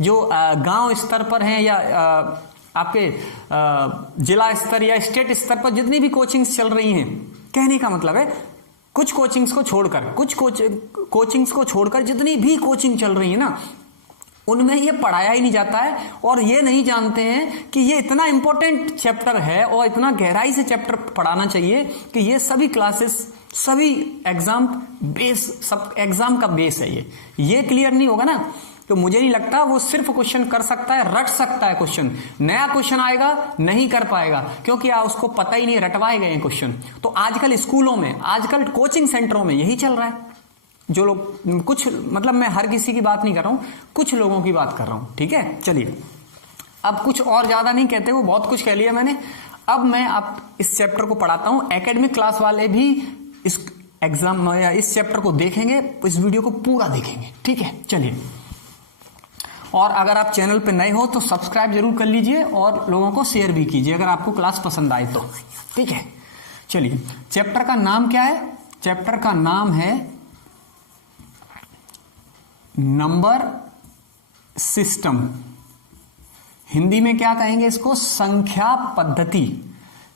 जो गांव स्तर पर हैं या आपके जिला स्तर या स्टेट स्तर पर जितनी भी कोचिंग्स चल रही हैं, कहने का मतलब है कुछ कोचिंग्स को छोड़कर जितनी भी कोचिंग चल रही है ना, उनमें ये पढ़ाया ही नहीं जाता है और ये नहीं जानते हैं कि ये इतना इंपॉर्टेंट चैप्टर है और इतना गहराई से चैप्टर पढ़ाना चाहिए कि ये सभी क्लासेस, सभी एग्जाम का बेस है। ये क्लियर नहीं होगा ना, तो मुझे नहीं लगता वो सिर्फ क्वेश्चन कर सकता है, रट सकता है क्वेश्चन। नया क्वेश्चन आएगा नहीं कर पाएगा, क्योंकि उसको पता ही नहीं, रटवाए गए क्वेश्चन। तो आजकल स्कूलों में, आजकल कोचिंग सेंटरों में यही चल रहा है। जो लोग कुछ, मतलब मैं हर किसी की बात नहीं कर रहा हूं, कुछ लोगों की बात कर रहा हूं, ठीक है। चलिए अब कुछ और ज्यादा नहीं कहते, वो बहुत कुछ कह लिया मैंने। अब मैं आप इस चैप्टर को पढ़ाता हूं। एकेडमिक क्लास वाले भी इस एग्जाम या इस चैप्टर को देखेंगे, इस वीडियो को पूरा देखेंगे, ठीक है। चलिए, और अगर आप चैनल पे नए हो तो सब्सक्राइब जरूर कर लीजिए और लोगों को शेयर भी कीजिए अगर आपको क्लास पसंद आए तो, ठीक है। चलिए, चैप्टर का नाम क्या है? चैप्टर का नाम है नंबर सिस्टम। हिंदी में क्या कहेंगे इसको? संख्या पद्धति।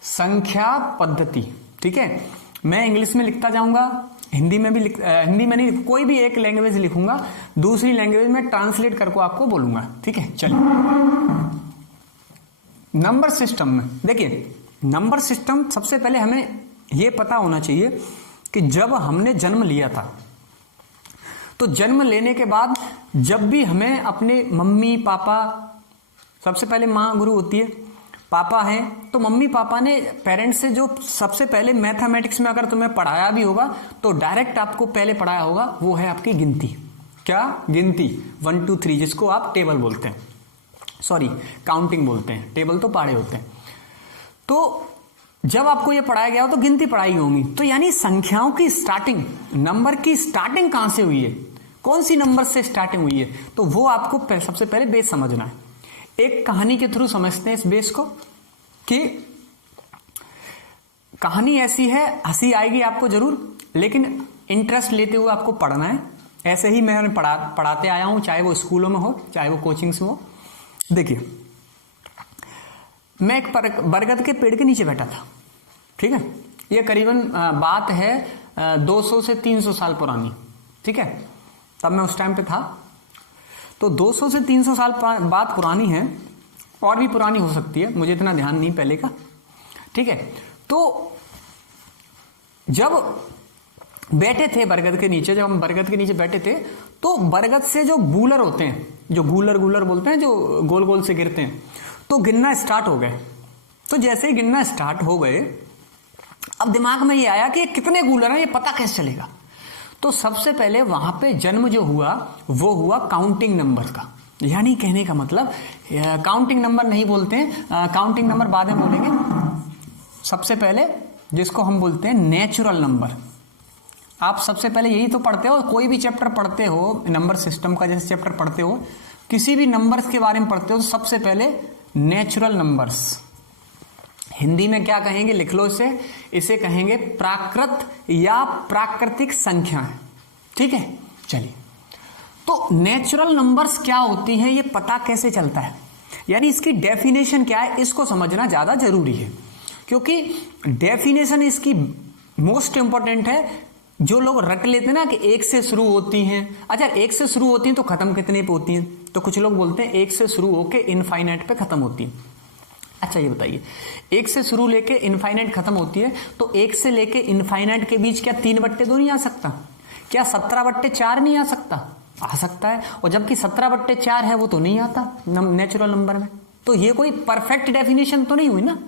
संख्या पद्धति, ठीक है। मैं इंग्लिश में लिखता जाऊंगा, हिंदी में भी हिंदी में नहीं, कोई भी एक लैंग्वेज लिखूंगा, दूसरी लैंग्वेज में ट्रांसलेट करके आपको बोलूंगा, ठीक है। चलिए, नंबर सिस्टम में देखिए, नंबर सिस्टम सबसे पहले हमें यह पता होना चाहिए कि जब हमने जन्म लिया था, तो जन्म लेने के बाद जब भी हमें अपने मम्मी पापा, सबसे पहले माँ गुरु होती है, पापा हैं, तो मम्मी पापा ने पेरेंट्स से जो सबसे पहले मैथमेटिक्स में अगर तुम्हें पढ़ाया भी होगा तो डायरेक्ट आपको पहले पढ़ाया होगा, वो है आपकी गिनती। क्या? गिनती। 1 2 3, जिसको आप टेबल बोलते हैं, सॉरी काउंटिंग बोलते हैं, टेबल तो पहाड़े होते हैं। तो जब आपको ये पढ़ाया गया हो तो गिनती पढ़ाई होगी। तो यानी संख्याओं की स्टार्टिंग, नंबर की स्टार्टिंग कहां से हुई है, कौन सी नंबर से स्टार्टिंग हुई है, तो वो आपको सबसे पहले बेस समझना है। एक कहानी के थ्रू समझते हैं इस बेस को, कि कहानी ऐसी है, हंसी आएगी आपको जरूर, लेकिन इंटरेस्ट लेते हुए आपको पढ़ना है। ऐसे ही मैं पढ़ाते आया हूं, चाहे वो स्कूलों में हो, चाहे वो कोचिंग्स में हो। देखिए, मैं एक बरगद के पेड़ के नीचे बैठा था, ठीक है। ये करीबन बात है 200 से 300 साल पुरानी, ठीक है। तब मैं उस टाइम पे था। तो 200 से 300 साल बात पुरानी है, और भी पुरानी हो सकती है, मुझे इतना ध्यान नहीं पहले का, ठीक है। तो जब बैठे थे बरगद के नीचे, जब हम बरगद के नीचे बैठे थे, तो बरगद से जो बूलर होते हैं, जो गूलर बोलते हैं, जो गोल गोल से गिरते हैं, तो गिनना स्टार्ट हो गए। तो जैसे ही गिनना स्टार्ट हो गए, अब दिमाग में ये आया कि कितने गूलर हैं, ये पता कैसे चलेगा। तो सबसे पहले वहां पे जन्म जो हुआ वो हुआ काउंटिंग नंबर का। यानी कहने का मतलब, काउंटिंग नंबर नहीं बोलते हैं, काउंटिंग नंबर बाद में बोलेंगे। सबसे पहले जिसको हम बोलते हैं नेचुरल नंबर। आप सबसे पहले यही तो पढ़ते हो, कोई भी चैप्टर पढ़ते हो, नंबर सिस्टम का जैसे चैप्टर पढ़ते हो, किसी भी नंबर्स के बारे में पढ़ते हो, तो सबसे पहले नेचुरल नंबर्स। हिंदी में क्या कहेंगे, लिख लो इसे कहेंगे प्राकृत या प्राकृतिक संख्याएं, ठीक है। चलिए, तो नेचुरल नंबर्स क्या होती हैं, ये पता कैसे चलता है, यानी इसकी डेफिनेशन क्या है, इसको समझना ज्यादा जरूरी है, क्योंकि डेफिनेशन इसकी मोस्ट इंपॉर्टेंट है। जो लोग रट लेते हैं ना कि 1 से शुरू होती हैं, अच्छा 1 से शुरू होती हैं तो खत्म कितने पे होती हैं, तो कुछ लोग बोलते हैं 1 से शुरू होके इनफाइनाइट पे खत्म होती है। अच्छा ये बताइए, 1 से शुरू लेके इनफाइनाइट खत्म होती है, तो 1 से लेके इनफाइनाइट के बीच क्या 3/2 नहीं आ सकता? क्या 17/4 नहीं आ सकता? आ सकता है। और जबकि 17/4 है वो तो नहीं आता नेचुरल नंबर में। तो ये कोई परफेक्ट डेफिनेशन तो नहीं हुई ना।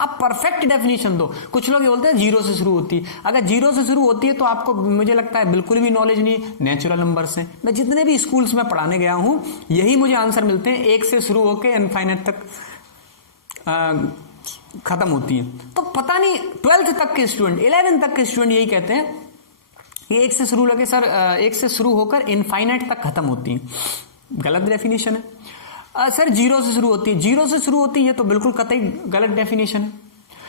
अब परफेक्ट डेफिनेशन दो। कुछ लोग ये बोलते हैं 0 से शुरू होती है। अगर 0 से शुरू होती है तो आपको, मुझे लगता है, बिल्कुल भी नॉलेज नहीं नेचुरल नंबर से। मैं जितने भी स्कूल्स में पढ़ाने गया हूं, यही मुझे आंसर मिलते हैं, 1 से शुरू होकर इनफाइनाइट तक खत्म होती है। तो पता नहीं 12th तक के स्टूडेंट, 11th तक के स्टूडेंट यही कहते हैं, ये 1 से शुरू लगे सर, 1 से शुरू होकर इनफाइनाइट तक खत्म होती है। गलत डेफिनेशन है। सर 0 से शुरू होती है, 0 से शुरू होती है, तो बिल्कुल कतई गलत डेफिनेशन है।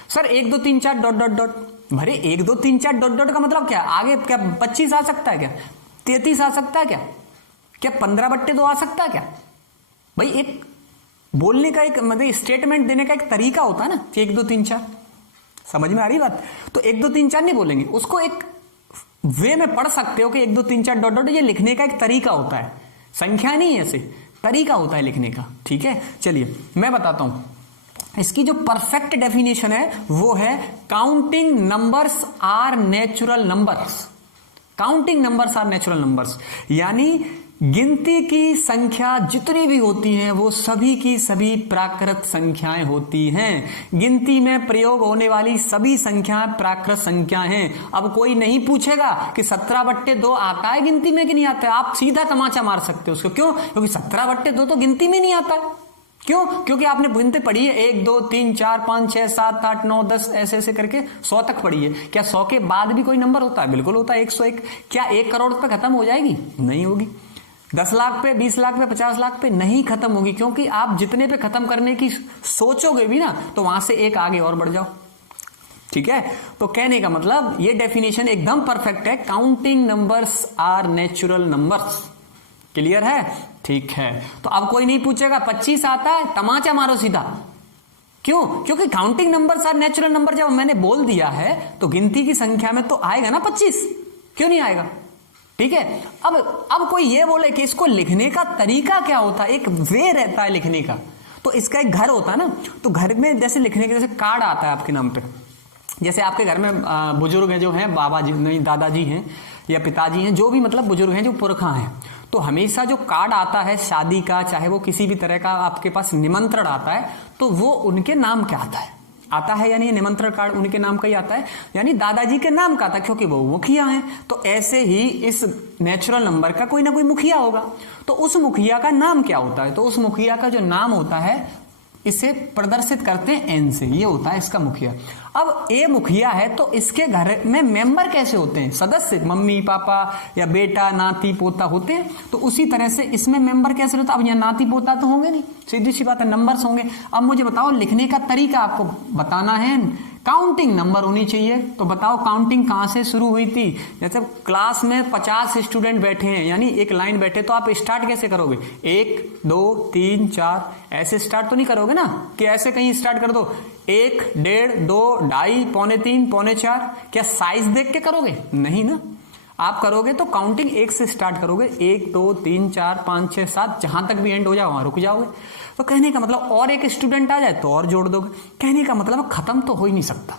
सर 1 2 3 4 डॉट डॉट डॉट, भरे 1 2 3 4 डॉट डॉट का मतलब क्या? आगे क्या 25 आ सकता है क्या? 33 आ सकता है क्या? क्या 15/2 आ सकता है क्या? भाई एक बोलने का एक मतलब स्टेटमेंट देने का एक तरीका होता है ना कि 1 2 3 4, समझ में आ रही बात? तो 1 2 3 4 नहीं बोलेंगे, उसको एक वे में पढ़ सकते हो कि 1 2 3 4 डॉट डॉट, ये लिखने का एक तरीका होता है, संख्या नहीं है, ऐसे तरीका होता है लिखने का। ठीक है, चलिए मैं बताता हूं इसकी जो परफेक्ट डेफिनेशन है वो है counting numbers are natural numbers. Counting numbers are natural numbers यानी गिनती की संख्या जितनी भी होती हैं वो सभी की सभी प्राकृत संख्याएं होती हैं। गिनती में प्रयोग होने वाली सभी संख्याएं प्राकृत संख्या हैं। अब कोई नहीं पूछेगा कि 17/2 आता है गिनती में कि नहीं आता है, आप सीधा तमाचा मार सकते हो उसको। क्यों? क्योंकि 17/2 तो गिनती में नहीं आता है। क्यों? क्योंकि आपने गिनती पढ़ी है 1 2 3 4 5 6 7 8 9 10 ऐसे ऐसे करके 100 तक पढ़ी है। क्या 100 के बाद भी कोई नंबर होता है? बिल्कुल होता है, 101। क्या 1 करोड़ पे खत्म हो जाएगी? नहीं होगी। 10 लाख पे, 20 लाख पे, 50 लाख पे नहीं खत्म होगी, क्योंकि आप जितने पे खत्म करने की सोचोगे भी ना तो वहां से एक आगे और बढ़ जाओ। ठीक है, तो कहने का मतलब ये डेफिनेशन एकदम परफेक्ट है, counting numbers are natural numbers. Clear है? ठीक है, तो अब कोई नहीं पूछेगा 25 आता है, तमाचा मारो सीधा। क्यों? क्योंकि counting numbers are natural number जब मैंने बोल दिया है तो गिनती की संख्या में तो आएगा ना 25, क्यों नहीं आएगा? ठीक है, अब कोई ये बोले कि इसको लिखने का तरीका क्या होता है, एक वे रहता है लिखने का, तो इसका एक घर होता है ना, तो घर में जैसे लिखने के जैसे कार्ड आता है आपके नाम पे, जैसे आपके घर में बुजुर्ग हैं जो हैं, बाबा जी नहीं दादाजी हैं या पिताजी हैं, जो भी मतलब बुजुर्ग हैं जो पुरखा हैं, तो हमेशा जो कार्ड आता है शादी का, चाहे वो किसी भी तरह का आपके पास निमंत्रण आता है, तो वो उनके नाम क्या आता है यानी निमंत्रण कार्ड उनके नाम का ही आता है, यानी दादाजी के नाम का आता है, क्योंकि वो मुखिया हैं। तो ऐसे ही इस नेचुरल नंबर का कोई ना कोई मुखिया होगा, तो उस मुखिया का नाम क्या होता है? तो उस मुखिया का जो नाम होता है इसे प्रदर्शित करते हैं एन से, ये होता है इसका मुखिया। अब ए मुखिया है तो इसके घर में मेंबर कैसे होते हैं? सदस्य, मम्मी पापा या बेटा नाती पोता होते हैं, तो उसी तरह से इसमें मेंबर कैसे होता है? अब यहाँ नाती पोता तो होंगे नहीं, सीधी सी बात है, नंबर्स होंगे। अब मुझे बताओ लिखने का तरीका आपको बताना है, काउंटिंग नंबर होनी चाहिए, तो बताओ काउंटिंग कहां से शुरू हुई थी? जैसे क्लास में 50 स्टूडेंट बैठे हैं यानी एक लाइन बैठे, तो आप स्टार्ट कैसे करोगे? 1 2 3 4 ऐसे स्टार्ट तो नहीं करोगे ना कि ऐसे कहीं स्टार्ट कर दो 1 1.5 2 2.5 पौने 3 पौने 4। क्या साइज देख के करोगे? नहीं ना, आप करोगे तो काउंटिंग 1 से स्टार्ट करोगे, 1 2 3 4 5 6 7, जहां तक भी एंड हो जाए वहां रुक जाओगे। तो कहने का मतलब और एक स्टूडेंट आ जाए तो और जोड़ दोगे। कहने का मतलब खत्म तो हो ही नहीं सकता,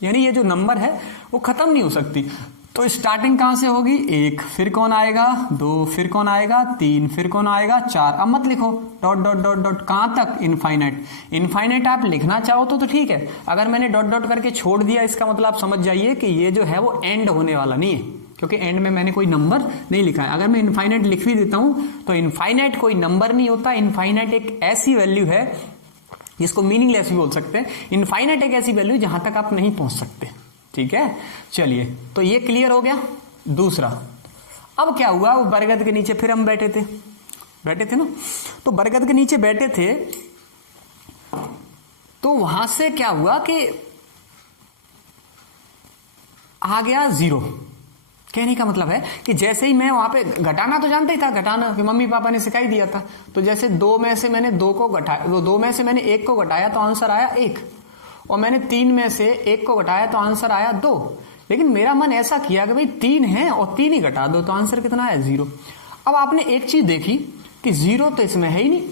यानी ये जो नंबर है वो खत्म नहीं हो सकती। तो स्टार्टिंग कहां से होगी? 1, फिर कौन आएगा? 2, फिर कौन आएगा? 3, फिर कौन आएगा? 4। अब मत लिखो डॉट डॉट डॉट डॉट, कहां तक? इनफाइनाइट। इनफाइनाइट आप लिखना चाहो तो ठीक है, अगर मैंने डॉट डॉट करके छोड़ दिया इसका मतलब आप समझ जाइए कि ये जो है वो एंड होने वाला नहीं है, क्योंकि एंड में मैंने कोई नंबर नहीं लिखा है। अगर मैं इनफाइनाइट लिख भी देता हूं तो इनफाइनाइट कोई नंबर नहीं होता। इनफाइनाइट एक ऐसी वैल्यू है जिसको मीनिंगलेस भी बोल सकते हैं। इनफाइनाइट एक ऐसी वैल्यू जहां तक आप नहीं पहुंच सकते। ठीक है, चलिए तो ये क्लियर हो गया। दूसरा, अब क्या हुआ, वो बरगद के नीचे फिर हम बैठे थे ना, तो बरगद के नीचे बैठे थे तो वहां से क्या हुआ कि आ गया 0। कहने का मतलब है कि जैसे ही मैं वहां पे घटाना तो जानता ही था, घटाना कि मम्मी पापा ने सिखाई दिया था, तो जैसे 2 में से मैंने 2 को घटाया, 2 में से मैंने 1 को घटाया तो आंसर आया 1, और मैंने 3 में से 1 को घटाया तो आंसर आया 2। लेकिन मेरा मन ऐसा किया कि भाई 3 है और 3 ही घटा दो तो आंसर कितना आया? 0। अब आपने एक चीज देखी कि 0 तो इसमें है ही नहीं,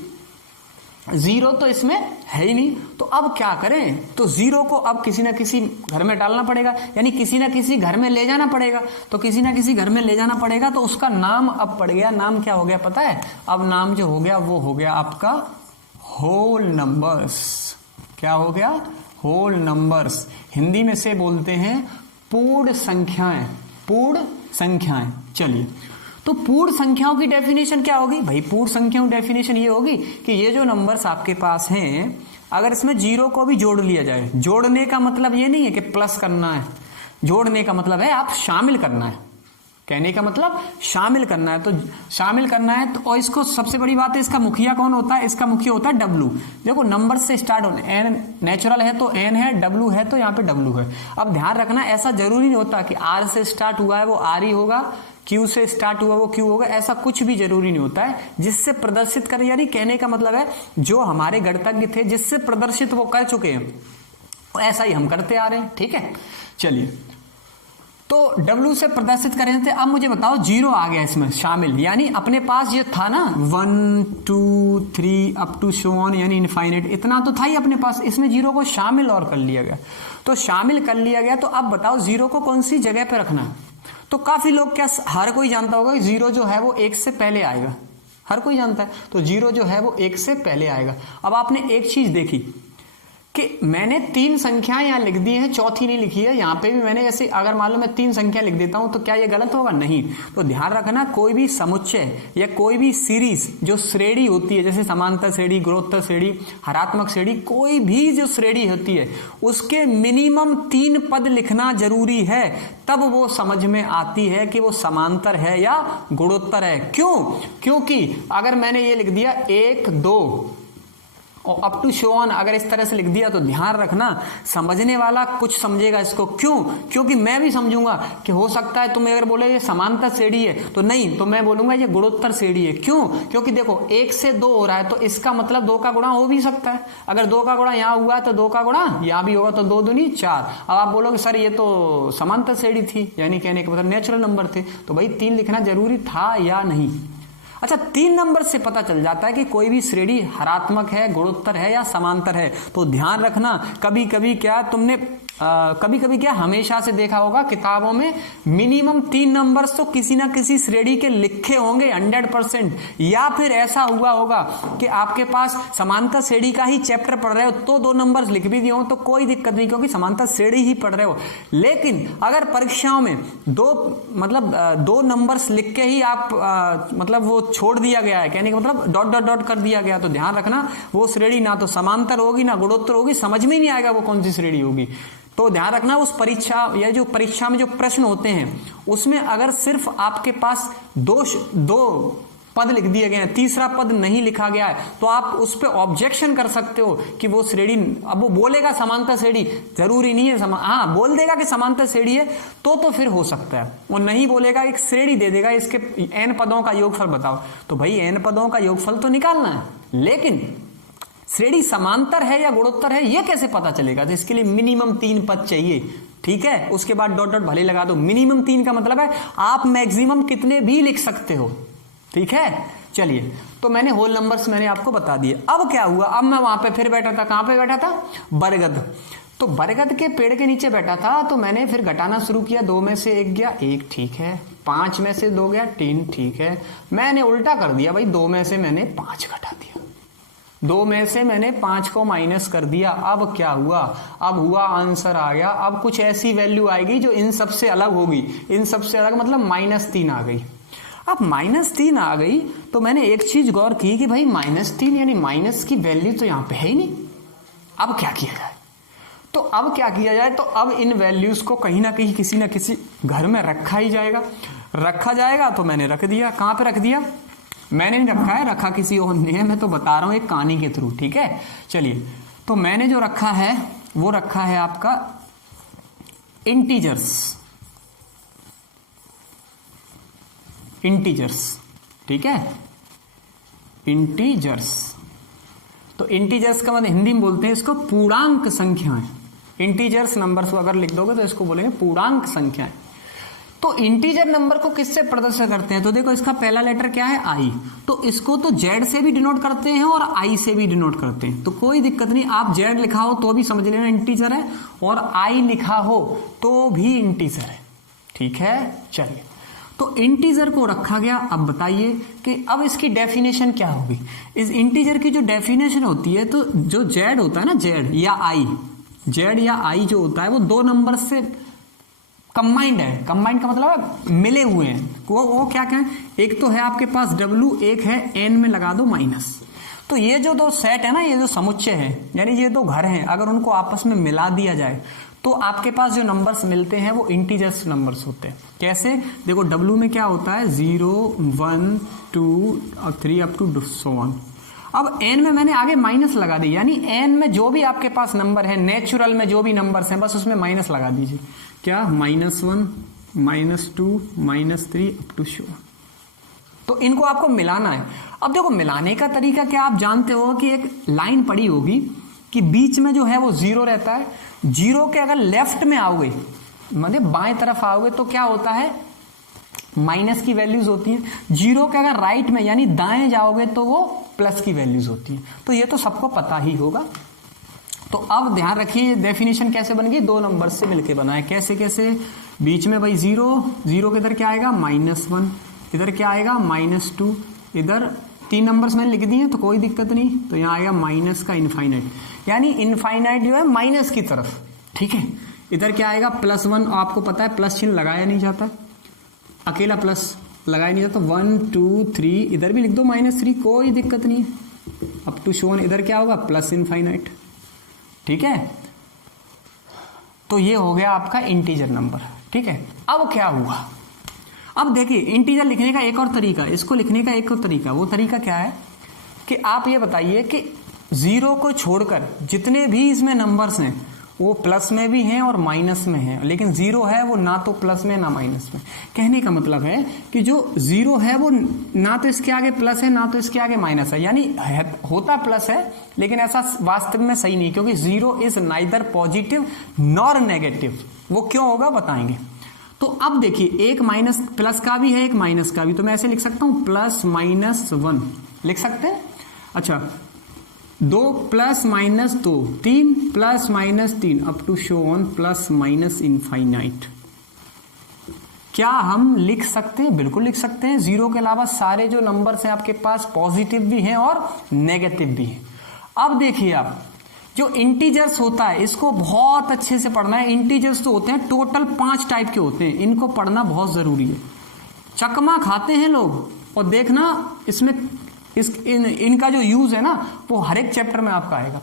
0 तो इसमें है ही नहीं, तो अब क्या करें? तो 0 को अब किसी ना किसी घर में डालना पड़ेगा, यानी किसी ना किसी घर में ले जाना पड़ेगा। तो किसी ना किसी घर में ले जाना पड़ेगा, तो उसका नाम अब पड़ गया, नाम क्या हो गया पता है? अब नाम जो हो गया वो हो गया आपका होल नंबर्स। क्या हो गया? Whole numbers. हिंदी में से बोलते हैं पूर्ण संख्याएं, पूर्ण संख्याएं। चलिए, तो पूर्ण संख्याओं की डेफिनेशन क्या होगी? भाई पूर्ण संख्याओं की डेफिनेशन ये होगी कि ये जो नंबर्स आपके पास हैं, अगर इसमें 0 को भी जोड़ लिया जाए, जोड़ने का मतलब ये नहीं है कि प्लस करना है, जोड़ने का मतलब है आप शामिल करना है। कहने का मतलब शामिल करना है, तो शामिल करना है तो, और इसको सबसे बड़ी बात है, इसका मुखिया कौन होता है? इसका मुखिया होता है W। देखो नंबर से स्टार्ट होना, n नेचुरल है तो n है, W है तो यहाँ पे W है। अब ध्यान रखना ऐसा जरूरी नहीं होता कि R से स्टार्ट हुआ है वो R ही होगा, Q से स्टार्ट हुआ वो Q होगा, ऐसा कुछ भी जरूरी नहीं होता है। जिससे प्रदर्शित करें, यानी कहने का मतलब है जो हमारे गणितज्ञ थे जिससे प्रदर्शित वो कर चुके हैं, ऐसा ही हम करते आ रहे हैं। ठीक है, चलिए, तो W से प्रदर्शित करें थे। अब मुझे बताओ, जीरो आ गया इसमें शामिल, यानी अपने पास ये था ना 1 2 3 अप टू सो ऑन, यानी इनफाइनाइट, इतना तो था ही अपने पास, इसमें जीरो को शामिल और कर लिया गया। तो शामिल कर लिया गया, तो अब बताओ जीरो को कौन सी जगह पे रखना है। तो काफी लोग, क्या हर कोई जानता होगा कि जीरो जो है वो 1 से पहले आएगा, हर कोई जानता है। तो जीरो जो है वो 1 से पहले आएगा। अब आपने एक चीज देखी कि मैंने 3 संख्याएं यहां लिख दी हैं, चौथी नहीं लिखी है। यहां पे भी मैंने ऐसे, अगर मान लो मैं 3 संख्या लिख देता हूं तो क्या ये गलत होगा? नहीं। तो ध्यान रखना, कोई भी समुच्चय या कोई भी सीरीज जो श्रेणी होती है, जैसे समांतर श्रेणी, गुणोत्तर श्रेणी, हरात्मक श्रेणी, कोई भी जो श्रेणी होती है उसके मिनिमम 3 पद लिखना जरूरी है, तब वो समझ में आती है कि वो समांतर है या गुणोत्तर है। क्यों? क्योंकि अगर मैंने ये लिख दिया 1 2 और अप टू शो ऑन, अगर इस तरह से लिख दिया तो ध्यान रखना, समझने वाला कुछ समझेगा इसको। क्यों? क्योंकि मैं भी समझूंगा कि हो सकता है तुम अगर बोले ये समांतर श्रेणी है, तो नहीं, तो मैं बोलूंगा ये गुणोत्तर श्रेणी है। क्यों? क्योंकि देखो 1 से 2 हो रहा है, तो इसका मतलब 2 का गुणा हो भी सकता है। अगर 2 का गुणा यहाँ हुआ है तो 2 का गुणा यहाँ भी होगा, तो 2 दूनी 4। अब आप बोलोगे सर ये तो समांतर श्रेणी थी, यानी कहने का मतलब नेचुरल नंबर थे, तो भाई 3 लिखना जरूरी था या नहीं? अच्छा, 3 नंबर से पता चल जाता है कि कोई भी श्रेणी हरात्मक है, गुणोत्तर है या समांतर है। तो ध्यान रखना, कभी कभी क्या तुमने कभी कभी क्या हमेशा से देखा होगा किताबों में मिनिमम 3 नंबर्स तो किसी ना किसी श्रेणी के लिखे होंगे 100%, या फिर ऐसा हुआ होगा कि आपके पास समांतर श्रेणी का ही चैप्टर पढ़ रहे हो तो 2 नंबर्स लिख भी दिए हो तो कोई दिक्कत नहीं, क्योंकि समांतर श्रेणी ही पढ़ रहे हो। लेकिन अगर परीक्षाओं में 2 नंबर्स लिख के ही आप मतलब वो छोड़ दिया गया है, कहने का मतलब डॉट डॉट डॉट कर दिया गया, तो ध्यान रखना वो श्रेणी ना तो समांतर होगी ना गुणोत्तर होगी, समझ में ही नहीं आएगा वो कौन सी श्रेणी होगी। तो ध्यान रखना, उस परीक्षा या जो परीक्षा में जो प्रश्न होते हैं उसमें अगर सिर्फ आपके पास दो पद लिख दिए गए हैं, तीसरा पद नहीं लिखा गया है, तो आप उस पर ऑब्जेक्शन कर सकते हो कि वो श्रेणी, अब वो बोलेगा समांतर श्रेणी, जरूरी नहीं है हाँ बोल देगा कि समांतर श्रेणी है तो फिर हो सकता है। वो नहीं बोलेगा, एक श्रेणी दे देगा, इसके n पदों का योगफल बताओ, तो भाई n पदों का योगफल तो निकालना है, लेकिन श्रेणी समांतर है या गुणोत्तर है ये कैसे पता चलेगा? तो इसके लिए मिनिमम 3 पद चाहिए, ठीक है। उसके बाद डॉट डॉट भले लगा दो। मिनिमम 3 का मतलब है आप मैक्सिमम कितने भी लिख सकते हो, ठीक है। चलिए, तो मैंने होल नंबर्स मैंने आपको बता दिए। अब क्या हुआ, अब मैं वहां पे फिर बैठा था, कहां पे बैठा था? बरगद। तो बरगद के पेड़ के नीचे बैठा था, तो मैंने फिर घटाना शुरू किया। 2 में से 1 गया, 1 ठीक है। 5 में से 2 गया, 3 ठीक है। मैंने उल्टा कर दिया भाई, 2 में से मैंने 5 घटा दिया, 2 में से मैंने 5 को माइनस कर दिया। अब क्या हुआ? अब हुआ आंसर आ गया। अब कुछ ऐसी वैल्यू आएगी जो इन सबसे अलग होगी, इन सबसे अलग मतलब -3 आ गई। अब -3 आ गई तो मैंने एक चीज गौर की कि भाई -3 यानी माइनस की वैल्यू तो यहां पे है ही नहीं। अब क्या किया जाए? तो अब क्या किया जाए? तो अब इन वैल्यूज को कहीं ना कहीं किसी ना किसी घर में रखा ही जाएगा, रखा जाएगा। तो मैंने रख दिया। कहां पे रख दिया? मैंने नहीं रखा है, रखा किसी और ने है, मैं तो बता रहा हूं एक कहानी के थ्रू, ठीक है। चलिए, तो मैंने जो रखा है वो रखा है आपका इंटीजर्स, ठीक है, इंटीजर्स। तो इंटीजर्स का मतलब हिंदी में बोलते हैं इसको पूर्णांक संख्याएं। इंटीजर्स नंबर्स को अगर लिख दोगे तो इसको बोलेंगे पूर्णांक संख्याएं। तो इंटीजर नंबर को किससे प्रदर्शित करते हैं? तो देखो, इसका पहला लेटर क्या है? आई। तो इसको तो जेड से भी डिनोट करते हैं और आई से भी डिनोट करते हैं, तो कोई दिक्कत नहीं। आप जेड लिखा हो तो भी समझ लेना इंटीजर है, और आई लिखा हो तो भी इंटीजर है, ठीक है। चलिए, तो इंटीजर को रखा गया। अब बताइए कि अब इसकी डेफिनेशन क्या होगी? इस इंटीजर की जो डेफिनेशन होती है, तो जो जेड होता है ना, जेड या आई जो होता है वो 2 नंबर से कंबाइंड है। कंबाइंड का मतलब है मिले हुए हैं। वो क्या क्या है? एक तो है आपके पास W, एक है n में लगा दो माइनस। तो ये जो 2 सेट है ना, ये जो समुच्चय है, यानी ये 2 घर हैं, अगर उनको आपस में मिला दिया जाए तो आपके पास जो नंबर्स मिलते हैं वो इंटीजर्स नंबर्स होते हैं। कैसे? देखो, W में क्या होता है? 0 1 2 और 3 अप टू सो ऑन। अब n में मैंने आगे माइनस लगा दी, यानी n में जो भी आपके पास नंबर है, नेचुरल में जो भी नंबर्स हैं, बस उसमें माइनस लगा दीजिए। क्या? -1 -2 -3 अप टू शो। तो इनको आपको मिलाना है। अब देखो मिलाने का तरीका क्या, आप जानते हो कि एक लाइन पड़ी होगी कि बीच में जो है वो 0 रहता है। 0 के अगर लेफ्ट में आओगे, मतलब बाएं तरफ आओगे, तो क्या होता है, माइनस की वैल्यूज होती है। 0 के अगर राइट में यानी दाएं जाओगे तो वो प्लस की वैल्यूज होती है। तो ये तो सबको पता ही होगा। तो अब ध्यान रखिए डेफिनेशन कैसे बन गई, 2 नंबर से मिलके बना है। कैसे कैसे, बीच में भाई 0 के इधर क्या आएगा -1, इधर क्या आएगा -2, इधर 3 नंबर्स मैंने लिख दिए तो कोई दिक्कत नहीं। तो यहाँ आएगा माइनस का इनफाइनाइट, यानी इनफाइनाइट जो है माइनस की तरफ, ठीक है। इधर क्या आएगा +1, आपको पता है प्लस चिन्ह लगाया नहीं जाता, अकेला प्लस लगाया नहीं जाता। 1 2 3, इधर भी लिख दो -3, कोई दिक्कत नहीं है। अप टू शोन, इधर क्या होगा प्लस इनफाइनाइट, ठीक है। तो ये हो गया आपका इंटीजर नंबर, ठीक है। अब क्या हुआ, अब देखिए इंटीजर लिखने का एक और तरीका, इसको लिखने का एक और तरीका, वो तरीका क्या है कि आप ये बताइए कि 0 को छोड़कर जितने भी इसमें नंबर्स हैं वो प्लस में भी हैं और माइनस में हैं, लेकिन 0 है वो ना तो प्लस में ना माइनस में। कहने का मतलब है कि जो 0 है वो ना तो इसके आगे प्लस है ना तो इसके आगे माइनस है, यानी होता प्लस है लेकिन ऐसा वास्तव में सही नहीं, क्योंकि 0 is neither positive nor negative. वो क्यों होगा बताएंगे। तो अब देखिए एक माइनस प्लस का भी है, एक माइनस का भी, तो मैं ऐसे लिख सकता हूं +-1 लिख सकते हैं। अच्छा 2 +-2, 3 +-3 up to show on plus infinite. क्या हम लिख सकते हैं? बिल्कुल लिख सकते हैं। 0 के अलावा सारे जो नंबर्स हैं आपके पास पॉजिटिव भी हैं और नेगेटिव भी हैं। अब देखिए आप जो इंटीजर्स होता है इसको बहुत अच्छे से पढ़ना है। इंटीजर्स तो होते हैं टोटल 5 टाइप के होते हैं, इनको पढ़ना बहुत जरूरी है। चकमा खाते हैं लोग, और देखना इसमें इनका जो यूज है ना वो हर एक चैप्टर में आपका आएगा,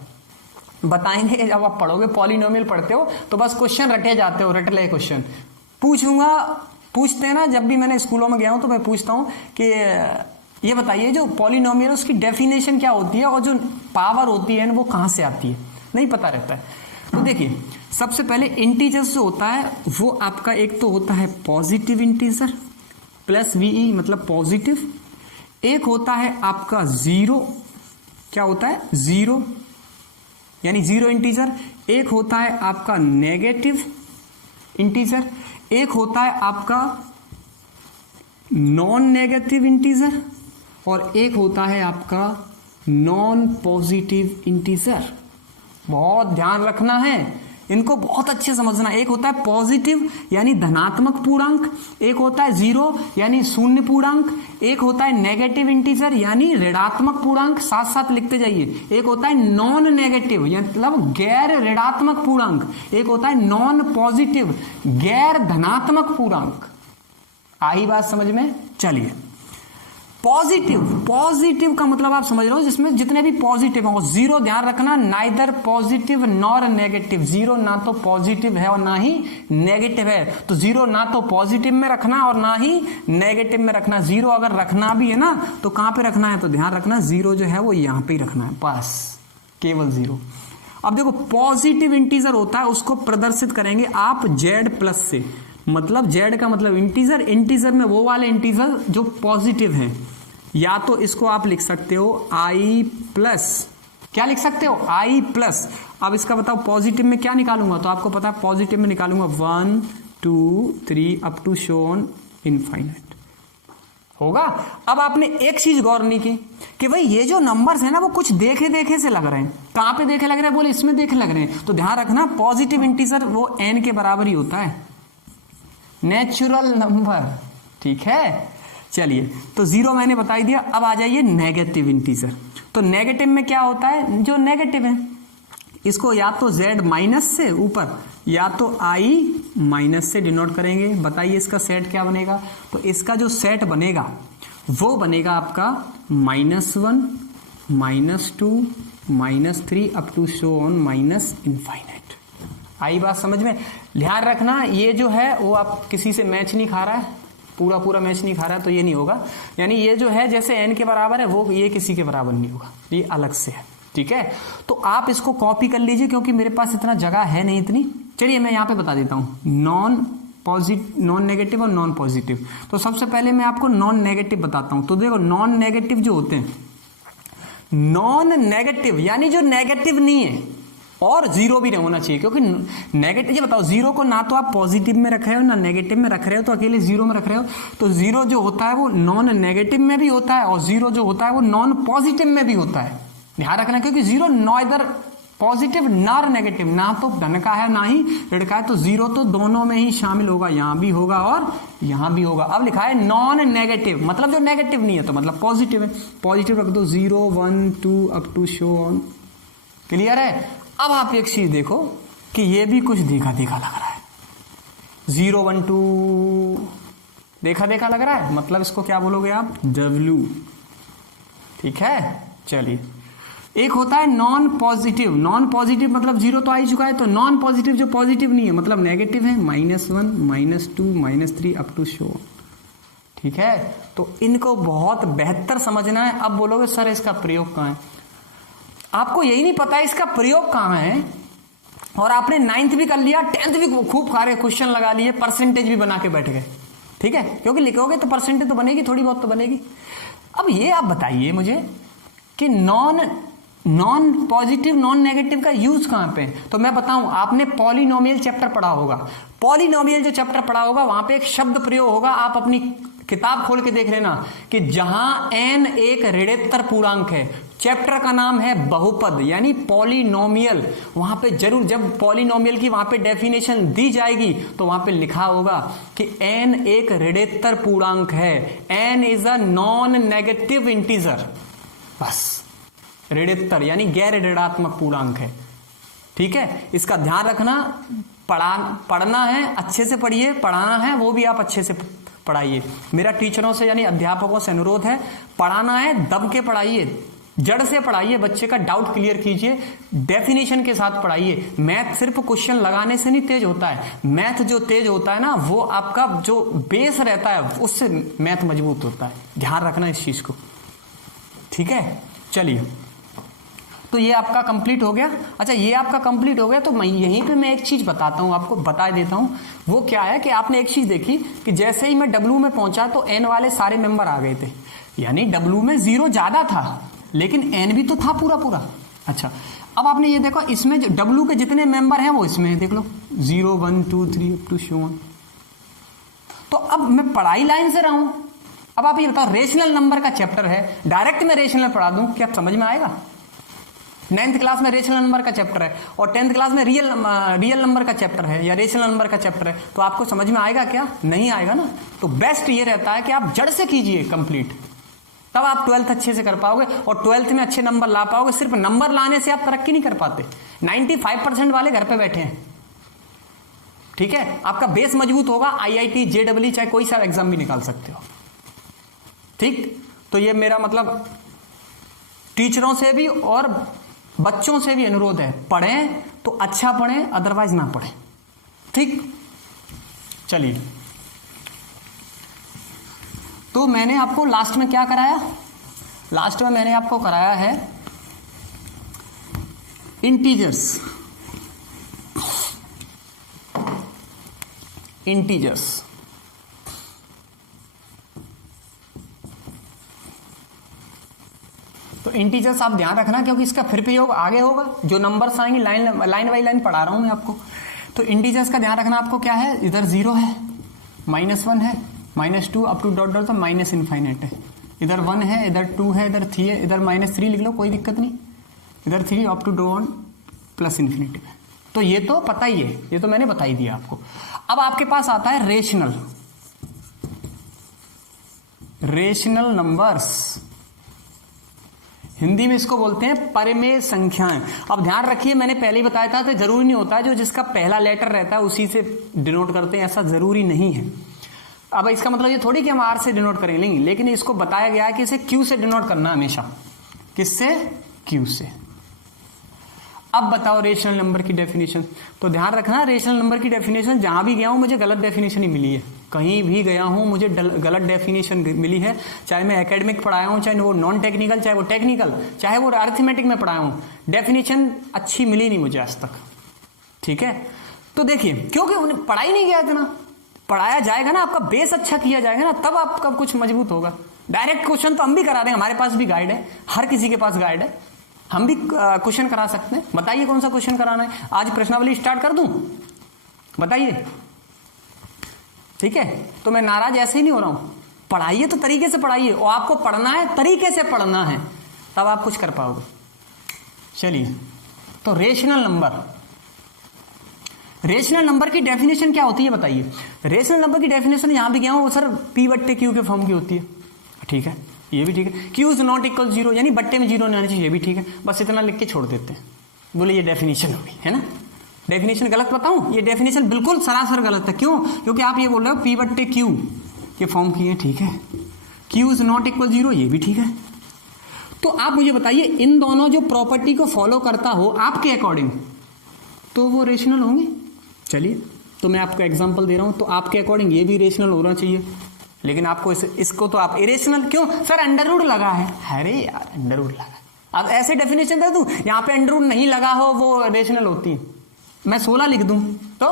बताएंगे। जब आप पढ़ोगे पॉलिनोमियल पढ़ते हो तो बस क्वेश्चन रटे जाते हो, रट ले क्वेश्चन पूछूंगा, पूछते हैं ना, जब भी मैंने स्कूलों में गया हूं तो मैं पूछता हूं कि ये बताइए जो पॉलिनोमियल उसकी डेफिनेशन क्या होती है और जो पावर होती है वो कहां से आती है, नहीं पता रहता है। तो देखिए सबसे पहले इंटीजर्स जो होता है वो आपका एक तो होता है पॉजिटिव इंटीजर +VE मतलब पॉजिटिव, एक होता है आपका 0, क्या होता है 0 यानी 0 इंटीजर, एक होता है आपका नेगेटिव इंटीजर, एक होता है आपका नॉन नेगेटिव इंटीजर, और एक होता है आपका नॉन पॉजिटिव इंटीजर। बहुत ध्यान रखना है, इनको बहुत अच्छे समझना। एक होता है पॉजिटिव यानी धनात्मक पूर्णांक, एक होता है 0 यानी शून्य पूर्णांक, एक होता है नेगेटिव इंटीजर यानी ऋणात्मक पूर्णांक, साथ साथ लिखते जाइए। एक होता है नॉन नेगेटिव मतलब गैर ऋणात्मक पूर्णांक, एक होता है नॉन पॉजिटिव गैर धनात्मक पूर्णांक। आई बात समझ में? चलिए पॉजिटिव का मतलब आप समझ रहे हो जिसमें जितने भी पॉजिटिव हो। 0 ध्यान रखना, नाइदर पॉजिटिव नॉर नेगेटिव, 0 ना तो पॉजिटिव है और ना ही नेगेटिव है। तो 0 ना तो पॉजिटिव में रखना और ना ही नेगेटिव में रखना। 0 अगर रखना भी है ना तो कहां पे रखना है, तो ध्यान रखना 0 जो है वो यहां पे ही रखना है, बस केवल 0। अब देखो पॉजिटिव इंटीजर होता है उसको प्रदर्शित करेंगे आप Z+ से, मतलब Z का मतलब इंटीजर में वो वाले इंटीजर जो पॉजिटिव हैं, या तो इसको आप लिख सकते हो I+, क्या लिख सकते हो I+। अब इसका बताओ पॉजिटिव में क्या निकालूंगा, तो आपको पता है पॉजिटिव में निकालूंगा 1 2 3 up to show on infinite होगा। अब आपने एक चीज गौर नहीं की कि भाई ये जो नंबर्स है ना वो कुछ देखे से लग रहे हैं। कहां पे देखे लग रहे हैं, बोले इसमें देखे लग रहे हैं। तो ध्यान रखना पॉजिटिव इंटीजर वो n के बराबर ही होता है, नेचुरल नंबर, ठीक है। चलिए तो 0 मैंने बता ही दिया। अब आ जाइए नेगेटिव इंटीजर। तो नेगेटिव में क्या होता है, जो नेगेटिव है इसको या तो Z- से ऊपर या तो I- से डिनोट करेंगे। बताइए इसका सेट क्या बनेगा, तो इसका जो सेट बनेगा वो बनेगा आपका -1 -2 -3 up to show on infinite. आई बात समझ में? ध्यान रखना ये जो है वो आप किसी से मैच नहीं खा रहा है, पूरा मैच नहीं खा रहा है, तो ये नहीं होगा। यानी ये जो है जैसे n के बराबर है वो ये किसी के बराबर नहीं होगा, ये अलग से है, ठीक है। तो आप इसको कॉपी कर लीजिए क्योंकि मेरे पास इतना जगह है नहीं इतनी। चलिए मैं यहां पे बता देता हूं, नॉन पॉजिटिव, नॉन नेगेटिव और नॉन पॉजिटिव। तो सबसे पहले मैं आपको नॉन नेगेटिव बताता हूं। तो देखो नॉन नेगेटिव जो होते हैं, नॉन नेगेटिव यानी जो नेगेटिव नहीं है और जीरो भी नहीं होना चाहिए, क्योंकि नेगेटिव, ये बताओ जीरो को ना तो आप पॉजिटिव में रख रहे हो ना नेगेटिव में रख रहे हो, तो अकेले जीरो में रख रहे हो। तो जीरो जो होता है वो नॉन नेगेटिव में भी होता है और जीरो जो होता है वो नॉन पॉजिटिव में भी होता है। ध्यान रखना, क्योंकि जीरो नॉइदर पॉजिटिव नार नेगेटिव, ना तो धन का है ना ही ऋण का है, तो जीरो तो दोनों में ही शामिल होगा, यहां भी होगा और यहां भी होगा। अब लिखा है नॉन नेगेटिव, मतलब जो नेगेटिव नहीं है, तो मतलब पॉजिटिव है, पॉजिटिव रख दो 0 1 2 up to show on. Clear है? अब आप एक चीज देखो कि ये भी कुछ देखा देखा लग रहा है, 0 1 2 देखा देखा लग रहा है, मतलब इसको क्या बोलोगे आप? W। ठीक है, चलिए। एक होता है नॉन पॉजिटिव, नॉन पॉजिटिव मतलब जीरो तो आ ही चुका है, तो नॉन पॉजिटिव जो पॉजिटिव नहीं है मतलब नेगेटिव है, -1 -2 -3 अप टू शो। ठीक है, तो इनको बहुत बेहतर समझना है। अब बोलोगे सर इसका प्रयोग कहां है? आपको यही नहीं पता है इसका प्रयोग कहां है, और आपने 9th भी कर लिया, 10th भी खूब सारे क्वेश्चन लगा लिए, परसेंटेज भी बना के बैठ गए। ठीक है, क्योंकि लिखोगे तो परसेंटेज तो बनेगी, थोड़ी बहुत तो बनेगी। अब ये आप बताइए मुझे कि नॉन पॉजिटिव नॉन नेगेटिव का यूज कहां पे? तो मैं बताऊं, आपने पॉलिनोमियल चैप्टर पढ़ा होगा। पॉलिनोमियल जो चैप्टर पढ़ा होगा वहां पे एक शब्द प्रयोग होगा, आप अपनी किताब खोल के देख लेना, कि जहां n एक ऋणोत्तर पूर्णांक है, चैप्टर का नाम है बहुपद यानी पॉलिनोमियल। वहां पे जरूर जब पॉलिनोमियल की वहां पे डेफिनेशन दी जाएगी तो वहां पे लिखा होगा कि n एक ऋणोत्तर पूर्णांक है, n is a non negative integer. बस, ऋणोत्तर यानी गैर ऋणात्मक पूर्णांक है। ठीक है, इसका ध्यान रखना। पढ़ना है, अच्छे से पढ़िए, पढ़ाना है वो भी आप अच्छे से पढ़ाइए। मेरा टीचरों से यानी अध्यापकों से अनुरोध है, पढ़ाना है दब के पढ़ाइए, जड़ से पढ़ाइए, बच्चे का डाउट क्लियर कीजिए, डेफिनेशन के साथ पढ़ाइए। मैथ सिर्फ क्वेश्चन लगाने से नहीं तेज होता है, मैथ जो तेज होता है ना वो आपका जो बेस रहता है उससे मैथ मजबूत होता है। ध्यान रखना इस चीज को। ठीक है, चलिए, तो ये आपका कंप्लीट हो गया। अच्छा, ये आपका कंप्लीट हो गया तो मैं यहीं पे मैं एक चीज बताता हूं, आपको बता देता हूं। वो क्या है कि आपने एक चीज देखी कि जैसे ही मैं W में पहुंचा तो N वाले सारे मेंबर आ गए थे, यानी W में 0 ज्यादा था लेकिन N भी तो था पूरा पूरा। अच्छा, अब आपने ये देखो, इसमें जो W के जितने मेंबर हैं वो इसमें देख लो, 0 1 2 3 अप टू शो ऑन। तो अब मैं पढ़ाई लाइन से रहा हूं। अब आप ये बताओ, रेशनल नंबर का चैप्टर है, डायरेक्ट मैं रेशनल पढ़ा दूं, क्या समझ में आएगा? 9th क्लास में रेशनल नंबर का चैप्टर है और 10th क्लास में रियल नंबर का चैप्टर है या रेशनल नंबर का चैप्टर है, तो आपको समझ में आएगा क्या? नहीं आएगा ना। तो बेस्ट ये रहता है कि आप जड़ से कीजिए कंप्लीट, तब आप 12th अच्छे से कर पाओगे और 12th में अच्छे नंबर ला पाओगे। सिर्फ नंबर लाने से आप तरक्की नहीं कर पाते। 95% वाले घर पे बैठे हैं। ठीक है, आपका बेस मजबूत होगा, IIT JEE चाहे कोई सा एग्जाम भी निकाल सकते हो। ठीक, तो ये मेरा मतलब टीचरों से भी और बच्चों से भी अनुरोध है, पढ़ें तो अच्छा पढ़ें, अदरवाइज ना पढ़ें। ठीक, चलिए, तो मैंने आपको लास्ट में क्या कराया? लास्ट में मैंने आपको कराया है इंटीजर्स। तो इंटीजर्स आप ध्यान रखना, क्योंकि इसका फिर प्रयोग आगे होगा, जो नंबर्स आएंगे लाइन बाई लाइन पढ़ा रहा हूं मैं आपको। तो इंटीजर्स का ध्यान रखना आपको क्या है, इधर 0 है, -1 है, -2 अप टू डॉट डॉट तो माइनस इनफाइनाइट है, इधर 1 है, इधर 2 है, इधर 3 है, इधर -3 लिख लो, कोई दिक्कत नहीं, इधर 3 अप टू डॉन प्लस इन्फिनिटी है। तो ये तो पता ही है, ये तो मैंने बता ही दिया आपको। अब आपके पास आता है रेशनल नंबर्स, हिंदी में इसको बोलते हैं परिमेय संख्याएं। अब ध्यान रखिए, मैंने पहले ही बताया था कि जरूरी नहीं होता है जो जिसका पहला लेटर रहता है उसी से डिनोट करते हैं, ऐसा जरूरी नहीं है। अब इसका मतलब ये थोड़ी कि हम R से डिनोट करेंगे, लेकिन इसको बताया गया है कि इसे Q से डिनोट करना हमेशा। किससे? Q से। अब बताओ रेशनल नंबर की डेफिनेशन। तो ध्यान रखना, रेशनल नंबर की डेफिनेशन जहां भी गया हूं मुझे गलत डेफिनेशन ही मिली है, कहीं भी गया हूं मुझे गलत डेफिनेशन मिली है। चाहे मैं एकेडमिक पढ़ाया हूं, चाहे वो नॉन टेक्निकल, चाहे वो टेक्निकल, चाहे वो अरिथमेटिक में पढ़ाया हूं, डेफिनेशन अच्छी मिली नहीं मुझे आज तक। ठीक है, तो देखिए, क्योंकि उन्हें पढ़ाई नहीं गया इतना, पढ़ाया जाएगा ना, आपका बेस अच्छा किया जाएगा ना, तब आपका कुछ मजबूत होगा। डायरेक्ट क्वेश्चन तो हम भी करा देंगे, हमारे पास भी गाइड है, हर किसी के पास गाइड है, हम भी क्वेश्चन करा सकते हैं। बताइए कौन सा क्वेश्चन कराना है, आज प्रश्नावली स्टार्ट कर दूं, बताइए। ठीक है, तो मैं नाराज ऐसे ही नहीं हो रहा हूं, पढ़ाइए तो तरीके से पढ़ाइए, और आपको पढ़ना है तरीके से पढ़ना है, तब आप कुछ कर पाओगे। चलिए, तो रेशनल नंबर, रेशनल नंबर की डेफिनेशन क्या होती है बताइए। रेशनल नंबर की डेफिनेशन यहां भी गया हूं सर, पी बट्टे क्यू के फॉर्म की होती है। ठीक है, ये भी ठीक है। Q is not equal zero, यानी बट्टे में जीरो नहीं आना चाहिए, ये भी ठीक है। बस इतना लिख के छोड़ देते हैं, बोले ये डेफिनेशन होगी, है ना। डेफिनेशन गलत बताऊं, ये डेफिनेशन बिल्कुल सरासर गलत है। क्यों? क्योंकि आप ये बोल रहे हो पी बट्टे क्यू के फॉर्म की है, ठीक है। Q is not equal zero, ये भी ठीक है। तो आप मुझे बताइए, इन दोनों जो प्रॉपर्टी को फॉलो करता हो आपके अकॉर्डिंग, तो वो रेशनल होंगे। चलिए, तो मैं आपको एग्जांपल दे रहा हूं, तो आपके अकॉर्डिंग ये भी रेशनल होना चाहिए, लेकिन आपको इसको तो आप इरेशनल, क्यों सर अंडर रूट लगा है, अरे यार अंडर रूट लगा, अब ऐसे डेफिनेशन दे दूं यहां पे अंडर रूट नहीं लगा हो वो रेशनल होती है। मैं 16 लिख दूं तो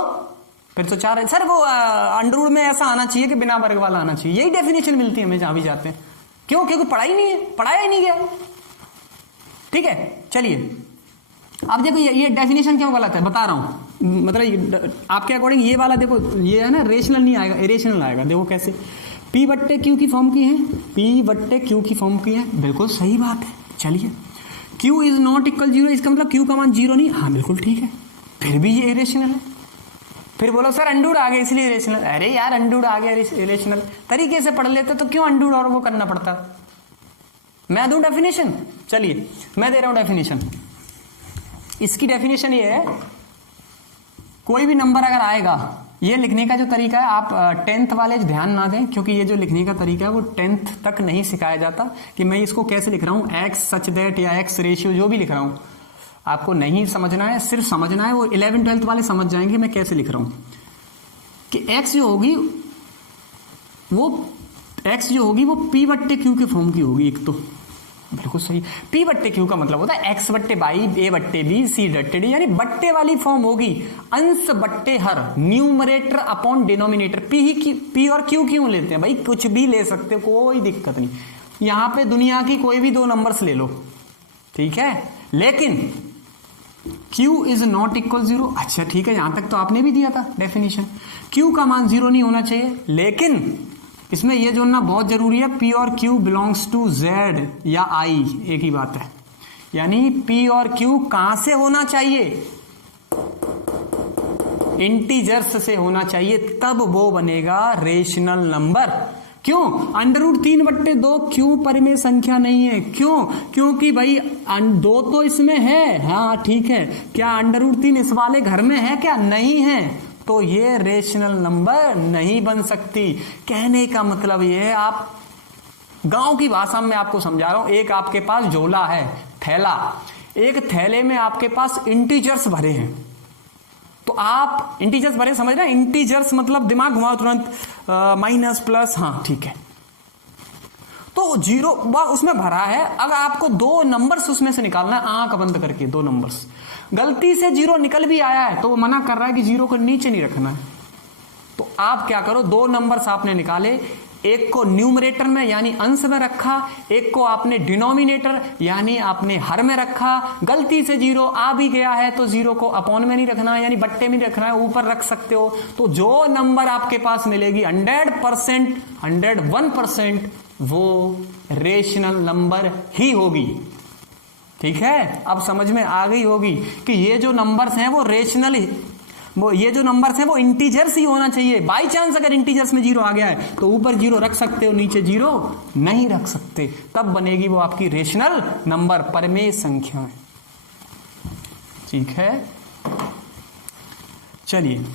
फिर तो 4 है। सर वो अंडर रूट में ऐसा आना चाहिए कि बिना वर्ग वाला आना चाहिए, यही डेफिनेशन मिलती है हमें जहां भी जाते हैं। क्यों? क्योंकि पढ़ाई नहीं है, पढ़ाया ही नहीं गया। ठीक है, चलिए अब देखो ये डेफिनेशन क्यों गलत है बता रहा हूं, मतलब आपके अकॉर्डिंग ये वाला देखो, ये है ना रेशनल नहीं आएगा, इरेशनल आएगा। देखो कैसे, पी बट्टे क्यू की फॉर्म की है, पी बट्टे क्यू की फॉर्म की है, बिल्कुल सही बात है। चलिए, Q is not equal zero, इसका मतलब क्यू का मान जीरो नहीं, हाँ बिल्कुल ठीक है, फिर भी ये इरेशनल है। फिर बोलो सर अंडूड आ गया इसलिए इरेशनल, अरे यार अंडूड आ गया इरेशनल, तरीके से पढ़ लेते तो क्यों अंडूड और वो करना पड़ता। मैं दूं डेफिनेशन, चलिए मैं दे रहा हूं डेफिनेशन। इसकी डेफिनेशन ये है, कोई भी नंबर अगर आएगा, ये लिखने का जो तरीका है आप 10th वाले ध्यान ना दें, क्योंकि ये जो लिखने का तरीका है वो 10th तक नहीं सिखाया जाता कि मैं इसको कैसे लिख रहा हूं, एक्स सच दैट या एक्स रेशियो जो भी लिख रहा हूं, आपको नहीं समझना है, सिर्फ समझना है, वो 11th-12th वाले समझ जाएंगे मैं कैसे लिख रहा हूं कि एक्स जो होगी वो पी बट्टे क्यू के फॉर्म की होगी। एक तो बिल्कुल सही, पी बट्टे क्यू का मतलब होता है एक्स बट्टे बाई, ए बट्टे बी, सी बट्टे डी, यानी बट्टे वाली फॉर्म होगी, अंश बट्टे हर, न्यूमरेटर अपॉन डिनोमिनेटर। पी और क्यू लेते हैं भाई, कुछ भी ले सकते हो, कोई दिक्कत नहीं, यहां पे दुनिया की कोई भी 2 नंबर्स ले लो, ठीक है। लेकिन Q is not equal zero, अच्छा ठीक है, यहां तक तो आपने भी दिया था डेफिनेशन, Q का मान जीरो नहीं होना चाहिए, लेकिन इसमें यह जोड़ना बहुत जरूरी है, P और Q बिलोंग्स टू Z या I, एक ही बात है, यानी P और Q कहां से होना चाहिए, इंटीजर्स से होना चाहिए, तब वो बनेगा रेशनल नंबर। क्यों? अंडर रूट 3/2 क्यों परिमेय संख्या नहीं है, क्यों? क्योंकि भाई 2 तो इसमें है, हाँ ठीक है, क्या अंडर रूट 3 इस वाले घर में है क्या? नहीं है, तो ये रेशनल नंबर नहीं बन सकती। कहने का मतलब ये है, आप गांव की भाषा में आपको समझा रहा हूं, एक आपके पास झोला है, थैला, एक थैले में आपके पास इंटीजर्स भरे हैं, तो आप इंटीजर्स भरे, समझ रहे हैं, इंटीजर्स मतलब दिमाग घुमाओ तुरंत, माइनस प्लस, हाँ ठीक है, तो जीरो उसमें भरा है। अगर आपको 2 नंबर्स उसमें से निकालना है, आंख बंद करके 2 नंबर्स, गलती से जीरो निकल भी आया है तो वो मना कर रहा है कि जीरो को नीचे नहीं रखना है, तो आप क्या करो, 2 नंबर्स आपने निकाले, एक को न्यूमरेटर में यानी अंश में रखा, एक को आपने डिनोमिनेटर यानी आपने हर में रखा। गलती से जीरो आ भी गया है तो जीरो को अपॉन में नहीं रखना है, यानी बट्टे में रखना है, ऊपर रख सकते हो। तो जो नंबर आपके पास मिलेगी 100%, 101% वो रेशनल नंबर ही होगी। ठीक है, अब समझ में आ गई होगी कि ये जो नंबर्स हैं वो रेशनल, ये जो नंबर्स हैं वो इंटीजर्स ही होना चाहिए। बाई चांस अगर इंटीजर्स में जीरो आ गया है तो ऊपर जीरो रख सकते हो, नीचे जीरो नहीं रख सकते, तब बनेगी वो आपकी रेशनल नंबर, परिमेय संख्या। ठीक है, चलिए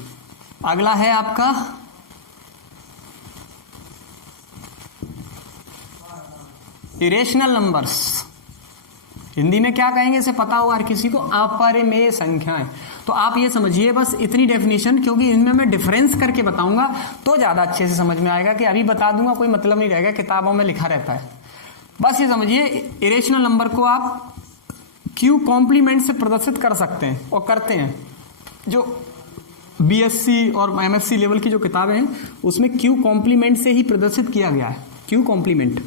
अगला है आपका इरेशनल नंबर्स। हिंदी में क्या कहेंगे इसे पता होगा हर किसी को, अपरिमेय संख्याएं। तो आप ये समझिए बस इतनी डेफिनेशन, क्योंकि इनमें मैं डिफरेंस करके बताऊंगा तो ज्यादा अच्छे से समझ में आएगा, कि अभी बता दूंगा कोई मतलब नहीं रहेगा, किताबों में लिखा रहता है। बस ये समझिए, इरेशनल नंबर को आप क्यू कॉम्प्लीमेंट से प्रदर्शित कर सकते हैं और करते हैं। जो बीएससी और एमएससी लेवल की जो किताबें हैं उसमें क्यू कॉम्प्लीमेंट से ही प्रदर्शित किया गया है, क्यू कॉम्प्लीमेंट,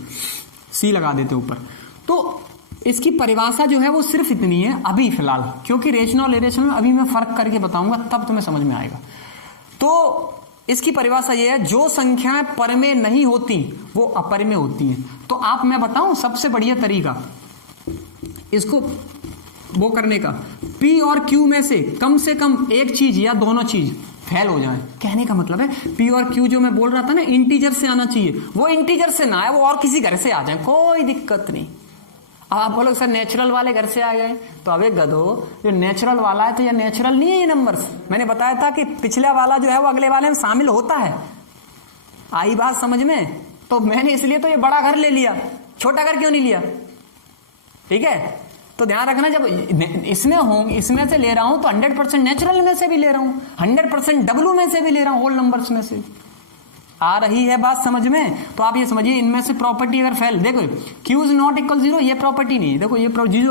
सी लगा देते ऊपर। तो इसकी परिभाषा जो है वो सिर्फ इतनी है अभी फिलहाल, क्योंकि रेशनल और इरेशनल अभी मैं फर्क करके बताऊंगा तब तुम्हें समझ में आएगा। तो इसकी परिभाषा ये है, जो संख्याएं परिमेय नहीं होती वो अपरिमेय होती हैं। तो आप, मैं बताऊं सबसे बढ़िया तरीका इसको वो करने का, P और Q में से कम एक चीज या दोनों चीज फेल हो जाए। कहने का मतलब है P और Q जो मैं बोल रहा था ना इंटीजर से आना चाहिए, वो इंटीजर से ना आए, वो और किसी घर से आ जाए, कोई दिक्कत नहीं। अब आप बोलो सर नेचुरल वाले घर से आ गए, तो अब एक गधो, जो नेचुरल वाला है तो यह नेचुरल नहीं है ये नंबर्स। मैंने बताया था कि पिछला वाला जो है वो अगले वाले में शामिल होता है। आई बात समझ में? तो मैंने इसलिए तो ये बड़ा घर ले लिया, छोटा घर क्यों नहीं लिया? ठीक है, तो ध्यान रखना, जब इसमें से ले रहा हूं तो 100% नेचुरल में से भी ले रहा हूं, 100% डब्लू में से भी ले रहा हूं, होल नंबर्स में से। आ रही है बात समझ में? तो आप ये समझिए, इनमें से प्रॉपर्टी अगर फेल, देखो Q इज नॉट इक्वल 0, ये प्रॉपर्टी नहीं है। देखो ये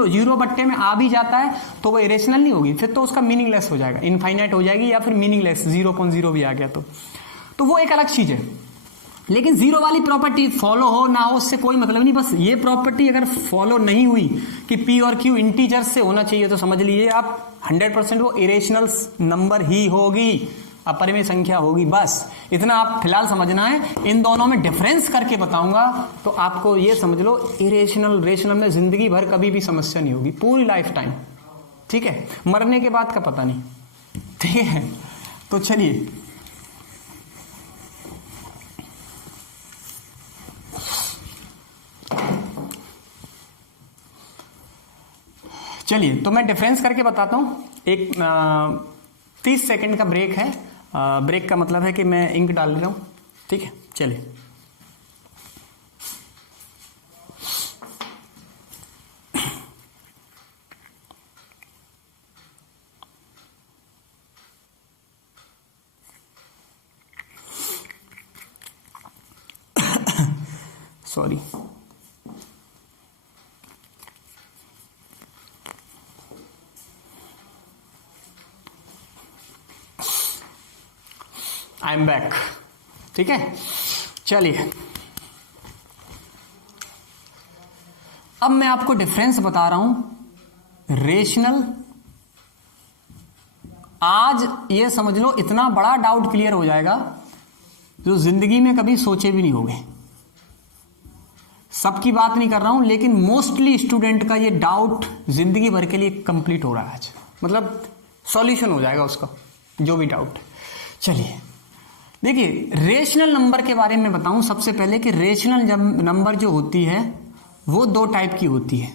जीरो बट्टे में आ भी जाता है तो वो इरेशनल नहीं होगी, फिर तो उसका मीनिंगलेस हो जाएगा, इनफाइनाइट हो जाएगी, या फिर मीनिंगलेस 0.0 भी आ गया तो वो एक अलग चीज है। लेकिन जीरो वाली प्रॉपर्टी फॉलो हो ना हो उससे कोई मतलब नहीं, बस ये प्रॉपर्टी अगर फॉलो नहीं हुई कि P और Q इंटीजर से होना चाहिए तो समझ लीजिए आप 100% वो इरेशनल नंबर ही होगी, अपरिमेय संख्या होगी। बस इतना आप फिलहाल समझना है। इन दोनों में डिफरेंस करके बताऊंगा तो आपको ये समझ लो, इरेशनल रेशनल में जिंदगी भर कभी भी समस्या नहीं होगी, पूरी लाइफ टाइम। ठीक है, मरने के बाद का पता नहीं। ठीक है, तो चलिए तो मैं डिफरेंस करके बताता हूं। एक 30 सेकंड का ब्रेक है। ब्रेक का मतलब है कि मैं इंक डाल रहा हूं। ठीक है, चलिए। Sorry, I am back. ठीक है, चलिए अब मैं आपको डिफरेंस बता रहा हूं रेशनल। आज ये समझ लो इतना बड़ा डाउट क्लियर हो जाएगा जो जिंदगी में कभी सोचे भी नहीं होंगे। सबकी बात नहीं कर रहा हूं, लेकिन मोस्टली स्टूडेंट का ये डाउट जिंदगी भर के लिए कंप्लीट हो रहा है आज, मतलब सॉल्यूशन हो जाएगा उसका जो भी डाउट। चलिए देखिए, रेशनल नंबर के बारे में बताऊं सबसे पहले कि रेशनल नंबर जो होती है वो दो टाइप की होती है।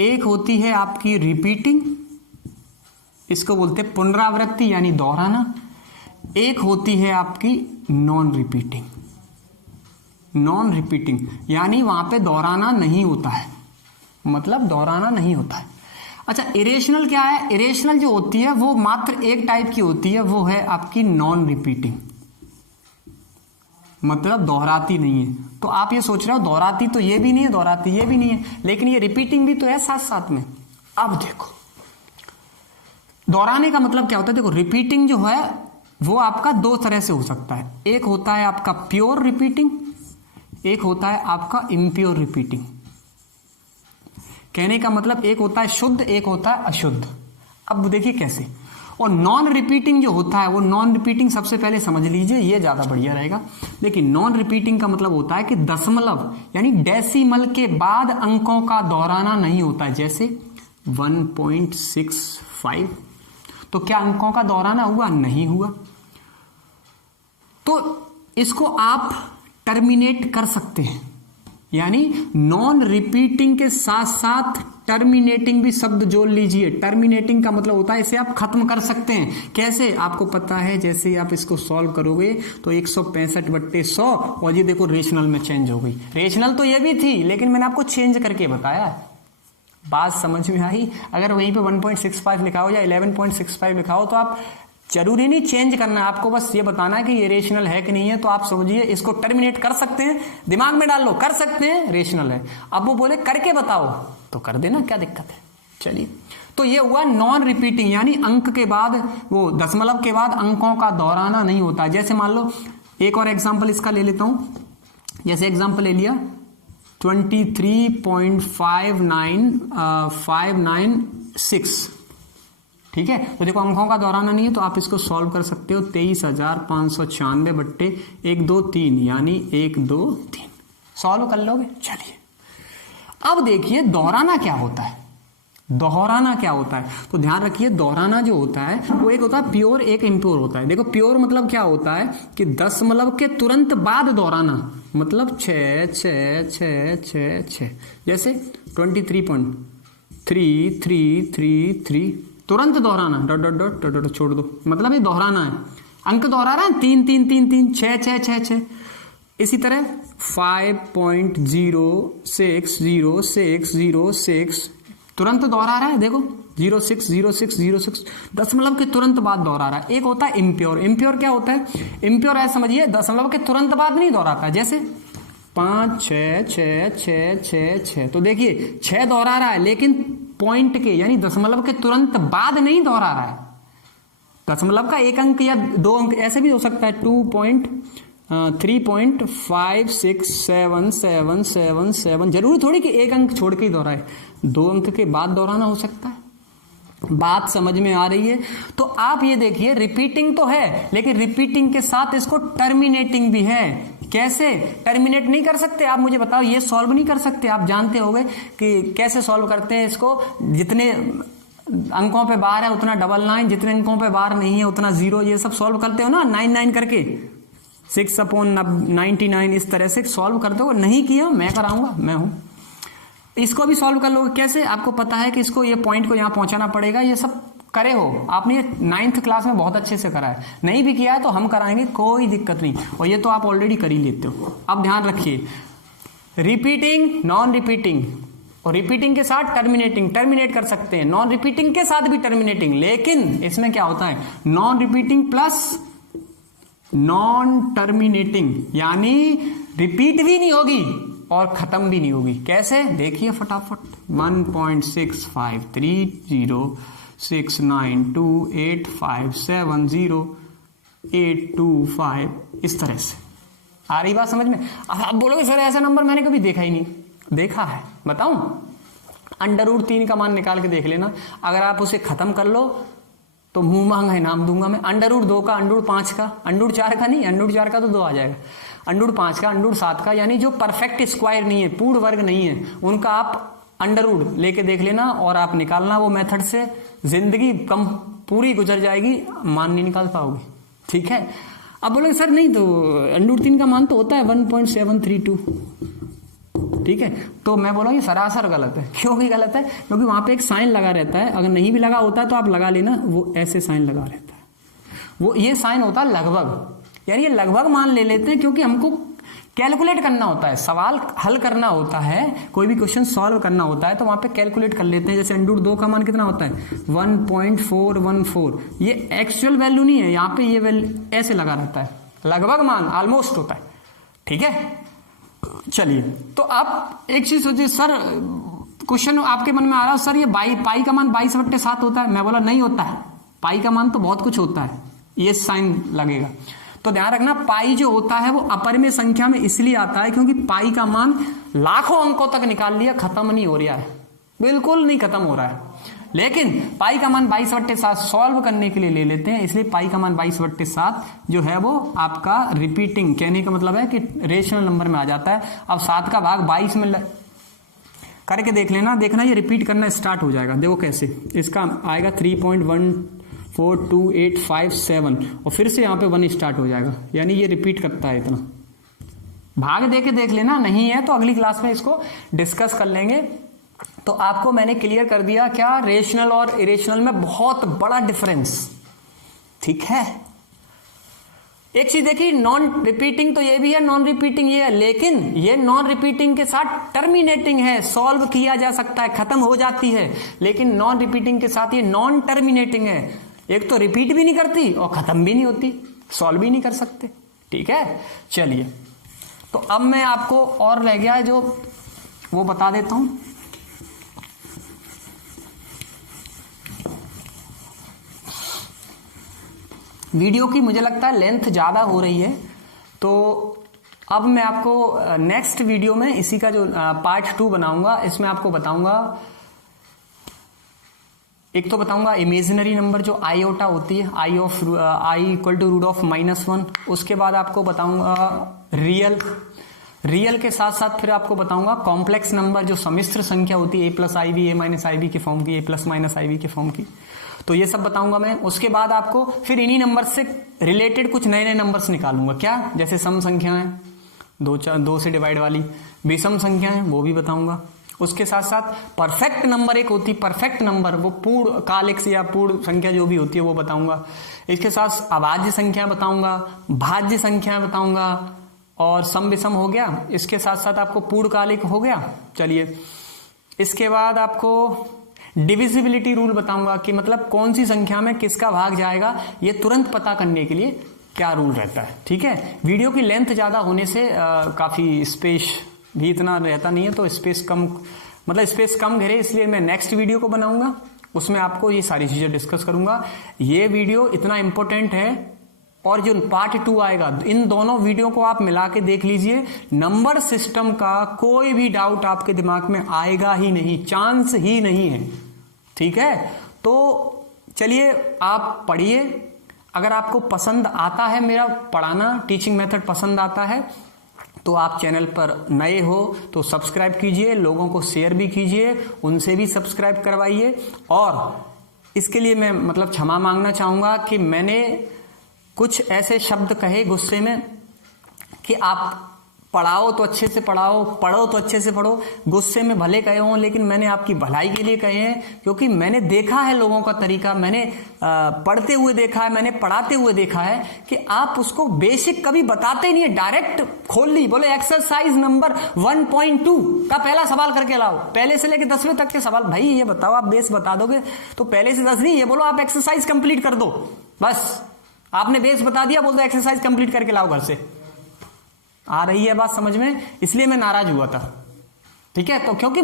एक होती है आपकी रिपीटिंग, इसको बोलते हैं पुनरावृत्ति यानी दोहराना। एक होती है आपकी नॉन रिपीटिंग। नॉन रिपीटिंग यानी वहां पे दोहराना नहीं होता है, मतलब दोहराना नहीं होता है। अच्छा, इरेशनल क्या है? इरेशनल जो होती है वो मात्र एक टाइप की होती है, वो है आपकी नॉन रिपीटिंग, मतलब दोहराती नहीं है। तो आप ये सोच रहे हो दोहराती तो ये भी नहीं है, दोहराती ये भी नहीं है, लेकिन ये रिपीटिंग भी तो है साथ साथ में। अब देखो दोहराने का मतलब क्या होता है। देखो रिपीटिंग जो है वो आपका दो तरह से हो सकता है। एक होता है आपका प्योर रिपीटिंग, एक होता है आपका इम्प्योर रिपीटिंग। कहने का मतलब एक होता है शुद्ध, एक होता है अशुद्ध। अब देखिए कैसे। और नॉन रिपीटिंग जो होता है, वो नॉन रिपीटिंग सबसे पहले समझ लीजिए, ये ज्यादा बढ़िया रहेगा। लेकिन नॉन रिपीटिंग का मतलब होता है कि दशमलव यानी डेसिमल के बाद अंकों का दोहराना नहीं होता है। जैसे 1.65, तो क्या अंकों का दोहराना हुआ? नहीं हुआ। तो इसको आप टर्मिनेट कर सकते हैं, यानी नॉन रिपीटिंग के साथ साथ टर्मिनेटिंग भी शब्द जोड़ लीजिए। टर्मिनेटिंग का मतलब होता है इसे आप खत्म कर सकते हैं। कैसे? आपको पता है, जैसे आप इसको सॉल्व करोगे तो 165/100, और ये देखो रेशनल में चेंज हो गई। रेशनल तो ये भी थी, लेकिन मैंने आपको चेंज करके बताया। बात समझ में आई? अगर वहीं पे 1.65 लिखा हो या 11.65 लिखा हो तो आप जरूरी नहीं चेंज करना, आपको बस ये बताना है कि ये रेशनल है कि नहीं है। तो आप समझिए इसको टर्मिनेट कर सकते हैं, दिमाग में डाल लो, कर सकते हैं, रेशनल है। अब वो बोले करके बताओ तो कर देना, क्या दिक्कत है। चलिए, तो ये हुआ नॉन रिपीटिंग, यानी अंक के बाद वो दशमलव के बाद अंकों का दोहराना नहीं होता। जैसे मान लो एक और एग्जांपल इसका ले लेता हूं, जैसे एग्जांपल ले लिया 23.59596, ठीक है। तो देखो अंकों का दोहराना नहीं है, तो आप इसको सॉल्व कर सकते हो 23,596 बट्टे 1 2 3, यानी 1 2 3 सॉल्व कर लोगे। चलिए अब देखिए दोहराना क्या होता है। दोहराना क्या होता है, तो ध्यान रखिए दोहराना जो होता है वो एक होता है प्योर, एक इम्प्योर होता है। देखो प्योर मतलब क्या होता है कि दशमलव के तुरंत बाद दोहराना, मतलब 6 6 6 6 6, जैसे 23.3333 तुरंत दोहराना, dot dot dot dot dot छोड़ दो, मतलब ये दोहराना है, अंक दोहरा रहा है 3 3 3 3 6 6 6 6। इसी तरह 5.060606 तुरंत दोहरा रहा है, देखो 06 06 06 दशमलव के तुरंत बाद दोहरा रहा है। एक होता है इम्प्योर। इम्प्योर क्या होता है, इम्प्योर ऐसा समझिए दशमलव के तुरंत बाद नहीं दोहराता, जैसे 5 6 6 6 6 6, तो देखिए 6 दोहरा रहा है लेकिन पॉइंट के यानी दशमलव के तुरंत बाद नहीं दोहरा रहा है। दशमलव का एक अंक या 2 अंक ऐसे भी हो सकता है, 3.5677777, जरूरी थोड़ी कि एक अंक छोड़ के ही दोहराए, 2 अंक के बाद दोहराना हो सकता है। बात समझ में आ रही है। तो आप ये देखिए रिपीटिंग तो है, लेकिन रिपीटिंग के साथ इसको टर्मिनेटिंग भी है। कैसे टर्मिनेट नहीं कर सकते आप मुझे बताओ, ये सॉल्व नहीं कर सकते, आप जानते होंगे कि कैसे सॉल्व करते हैं इसको। जितने अंकों पे बार है उतना 99, जितने अंकों पे बार नहीं है उतना 0, ये सब सॉल्व करते हो ना 9 करके, 6/99, इस तरह से सॉल्व करते हो। नहीं किया मैं कराऊंगा, मैं हूं। इसको भी सॉल्व कर लोगे कैसे, आपको पता है कि इसको ये पॉइंट को यहां पहुंचाना पड़ेगा, ये सब करे हो आपने, ये 9th क्लास में बहुत अच्छे से करा है। नहीं भी किया है तो हम कराएंगे, कोई दिक्कत नहीं, और ये तो आप ऑलरेडी कर ही लेते हो। अब ध्यान रखिए रिपीटिंग, नॉन रिपीटिंग, और रिपीटिंग के साथ टर्मिनेटिंग, टर्मिनेट कर सकते हैं, नॉन रिपीटिंग के साथ भी टर्मिनेटिंग। लेकिन इसमें क्या होता है, non repeating plus non terminating, यानी रिपीट भी नहीं होगी और खत्म भी नहीं होगी। कैसे देखिए फटाफट, 1.6532806928570825, इस तरह से। आ रही बात समझ में। अब आप बोलोगे सर ऐसा नंबर मैंने कभी देखा ही नहीं। देखा है, बताऊं, √3 का मान निकाल के देख लेना, अगर आप उसे खत्म कर लो तो मुंह मांगा इनाम दूंगा मैं। √2 का, √5 का, √4 का नहीं, √4 का तो 2 आ जाएगा, √5 का, √7 का, यानी जो परफेक्ट स्क्वायर नहीं है, पूर्ण वर्ग नहीं है, उनका आप अंडर लेके देख लेना और आप निकालना वो मेथड से। जिंदगी कम पूरी गुजर जाएगी, मान नहीं निकाल पाओगे, ठीक है। अब बोलोगे सर नहीं तो √3 का मान तो होता है 1.732, ठीक है। तो मैं बोला ये सरासर गलत है। क्यों भी गलत है, क्योंकि वहां पे एक साइन लगा रहता है, अगर नहीं भी लगा होता है तो आप लगा लेना, वो ऐसे साइन लगा रहता है, वो ये साइन होता है लगभग, यानी ये लगभग मान ले लेते हैं, क्योंकि हमको कैलकुलेट करना होता है, सवाल हल करना होता है, कोई भी क्वेश्चन सॉल्व करना होता है तो वहां पे कैलकुलेट कर लेते हैं। जैसे √2 का मान कितना होता है 1.414, ये एक्चुअल वैल्यू नहीं है, यहाँ पे ये वैल्यू ऐसे लगा रहता है, लगभग मान ऑलमोस्ट होता है, ठीक है। चलिए तो आप एक चीज सोचिए, सर क्वेश्चन आपके मन में आ रहा है सर ये पाई का मान 22/7 होता है। मैं बोला नहीं होता है, पाई का मान तो बहुत कुछ होता है, ये साइन लगेगा। तो ध्यान रखना पाई जो होता है वो अपरिमेय संख्या में इसलिए आता है क्योंकि पाई का मान लाखों अंकों तक निकाल लिया, खत्म नहीं हो रहा है, बिल्कुल नहीं खत्म हो रहा है। लेकिन पाई का मान 22/7 सॉल्व करने के लिए ले लेते हैं, इसलिए पाई का मान 22/7 जो है वो आपका रिपीटिंग, कहने का मतलब है कि रेशनल नंबर में आ जाता है। अब 7 का भाग 22 में करके देख लेना, देखना ये रिपीट करना स्टार्ट हो जाएगा। देखो कैसे, इसका आएगा 3.142857 और फिर से यहाँ पे 1 स्टार्ट हो जाएगा, यानी ये रिपीट करता है इतना। भाग दे के देख लेना, नहीं है तो अगली क्लास में इसको डिस्कस कर लेंगे। तो आपको मैंने क्लियर कर दिया क्या रेशनल और इरेशनल में बहुत बड़ा डिफरेंस, ठीक है। एक चीज देखिए, नॉन रिपीटिंग तो ये भी है, नॉन रिपीटिंग ये है, लेकिन ये नॉन रिपीटिंग के साथ टर्मिनेटिंग है, सॉल्व किया जा सकता है, खत्म हो जाती है। लेकिन नॉन रिपीटिंग के साथ ये नॉन टर्मिनेटिंग है, एक तो रिपीट भी नहीं करती और खत्म भी नहीं होती, सॉल्व भी नहीं कर सकते, ठीक है। चलिए तो अब मैं आपको और रह गया है जो वो बता देता हूं। वीडियो की मुझे लगता है लेंथ ज़्यादा हो रही है, तो अब मैं आपको नेक्स्ट वीडियो में इसी का जो पार्ट 2 बनाऊंगा, इसमें आपको बताऊंगा, एक तो बताऊंगा इमेजिनरी नंबर जो आईओटा होती है, I equal to root of -1, उसके बाद आपको बताऊंगा रियल के साथ साथ फिर आपको बताऊंगा कॉम्प्लेक्स नंबर जो सम्मिश्र संख्या होती है, a+ib a-ib के फॉर्म की, a+-ib के फॉर्म की, तो ये सब बताऊंगा मैं। उसके बाद आपको फिर इन्हीं नंबर से रिलेटेड कुछ नए नए नंबर्स निकालूंगा, क्या, जैसे सम संख्याएं, 2 से डिवाइड वाली, विषम संख्याएं, वो भी बताऊंगा। उसके साथ साथ परफेक्ट नंबर एक होती, परफेक्ट नंबर, वो पूर्ण कालिक या पूर्ण संख्या जो भी होती है वो बताऊंगा। इसके साथ अभाज्य संख्या बताऊंगा, भाज्य संख्या बताऊंगा, और सम विषम हो गया। इसके साथ साथ आपको पूर्णकालिक हो गया। चलिए, इसके बाद आपको डिविजिबिलिटी रूल बताऊंगा कि मतलब कौन सी संख्या में किसका भाग जाएगा, ये तुरंत पता करने के लिए क्या रूल रहता है। ठीक है, वीडियो की लेंथ ज्यादा होने से काफी स्पेस भी इतना रहता नहीं है, तो स्पेस कम, मतलब स्पेस कम घेरे, इसलिए मैं नेक्स्ट वीडियो को बनाऊंगा, उसमें आपको ये सारी चीजें डिस्कस करूंगा। ये वीडियो इतना इंपॉर्टेंट है, और जो पार्ट 2 आएगा, इन दोनों वीडियो को आप मिला के देख लीजिए, नंबर सिस्टम का कोई भी डाउट आपके दिमाग में आएगा ही नहीं, चांस ही नहीं है। ठीक है, तो चलिए आप पढ़िए। अगर आपको पसंद आता है मेरा पढ़ाना, टीचिंग मेथड पसंद आता है, तो आप चैनल पर नए हो तो सब्सक्राइब कीजिए, लोगों को शेयर भी कीजिए, उनसे भी सब्सक्राइब करवाइए। और इसके लिए मैं मतलब क्षमा मांगना चाहूंगा कि मैंने कुछ ऐसे शब्द कहे गुस्से में कि आप पढ़ाओ तो अच्छे से पढ़ाओ, पढ़ो तो अच्छे से पढ़ो, गुस्से में भले कहे हों, लेकिन मैंने आपकी भलाई के लिए कहे हैं, क्योंकि मैंने देखा है लोगों का तरीका, मैंने पढ़ते हुए देखा है, मैंने पढ़ाते हुए देखा है कि आप उसको बेसिक कभी बताते ही नहीं है, डायरेक्ट खोल ली, बोले एक्सरसाइज नंबर 1.2 का पहला सवाल करके लाओ, पहले से लेकर 10वीं तक के सवाल। भाई ये बताओ, आप बेस बता दोगे तो पहले से 10 नहीं, ये बोलो आप एक्सरसाइज कंप्लीट कर दो, बस आपने बेस बता दिया, बोल दो एक्सरसाइज कंप्लीट करके लाओ घर से। आ रही है बात समझ में? इसलिए मैं नाराज हुआ था। ठीक है, तो क्योंकि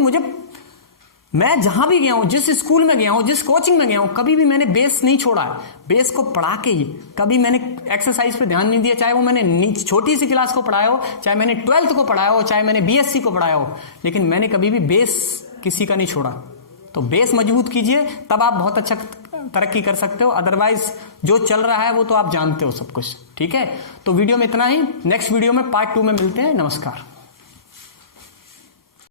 मैं जहां भी गया हूं, जिस स्कूल में गया हूं, जिस कोचिंग में गया हूं, कभी भी मैंने बेस नहीं छोड़ा है। बेस को पढ़ा के ही कभी मैंने एक्सरसाइज पे ध्यान नहीं दिया, चाहे वो मैंने छोटी सी क्लास को पढ़ाया हो, चाहे मैंने 12th को पढ़ाया हो, चाहे मैंने BSc को पढ़ाया हो, लेकिन मैंने कभी भी बेस किसी का नहीं छोड़ा। तो बेस मजबूत कीजिए, तब आप बहुत अच्छा तरक्की कर सकते हो। अदरवाइज जो चल रहा है वो तो आप जानते हो सब कुछ। ठीक है, तो वीडियो में इतना ही, नेक्स्ट वीडियो में पार्ट 2 में मिलते हैं। नमस्कार।